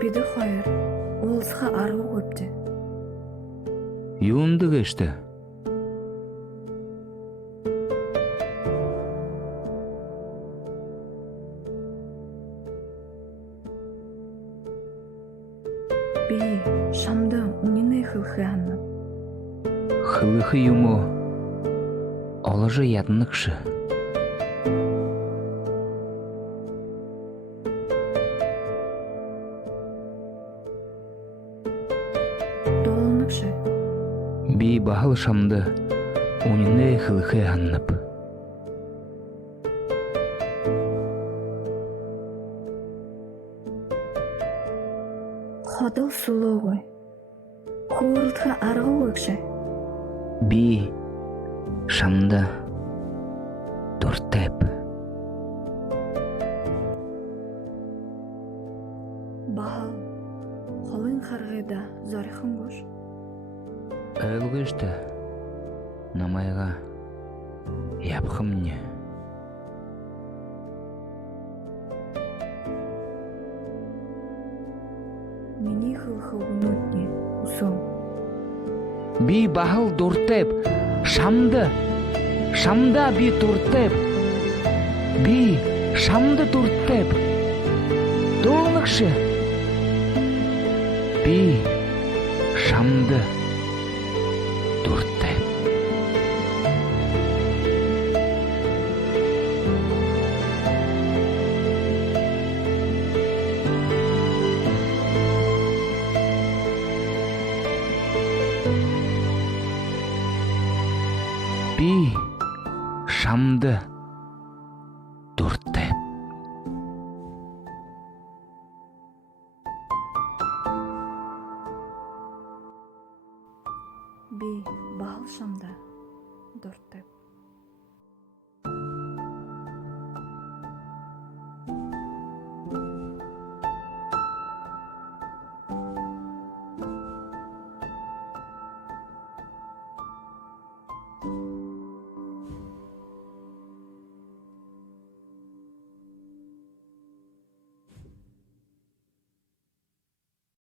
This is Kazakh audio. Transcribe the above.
биді қойыр, олысқа арғы көпті. Юынды кешті. Би шамды ұнины қылқы анны. Хылыхы юму олыжы ядынықшы. Долынықшы. Би бағыл шамды унины хылыхы аннып. Қадыл сұлы ғой. Қуырытқа арғы өкші. Би шамды дұртеп. Бағыл, қолын қарғайда зарықын көш. Өлгішті намайға япқымне. Мені қылқы ұнытне, ұсым. Би бағыл дұртеп. Шамда би дұртеп. Би шамды дұртеп. Долынықшы. Би шамды дұртеп. Би шамды дұртеп. Би бағыл шамда дұртып.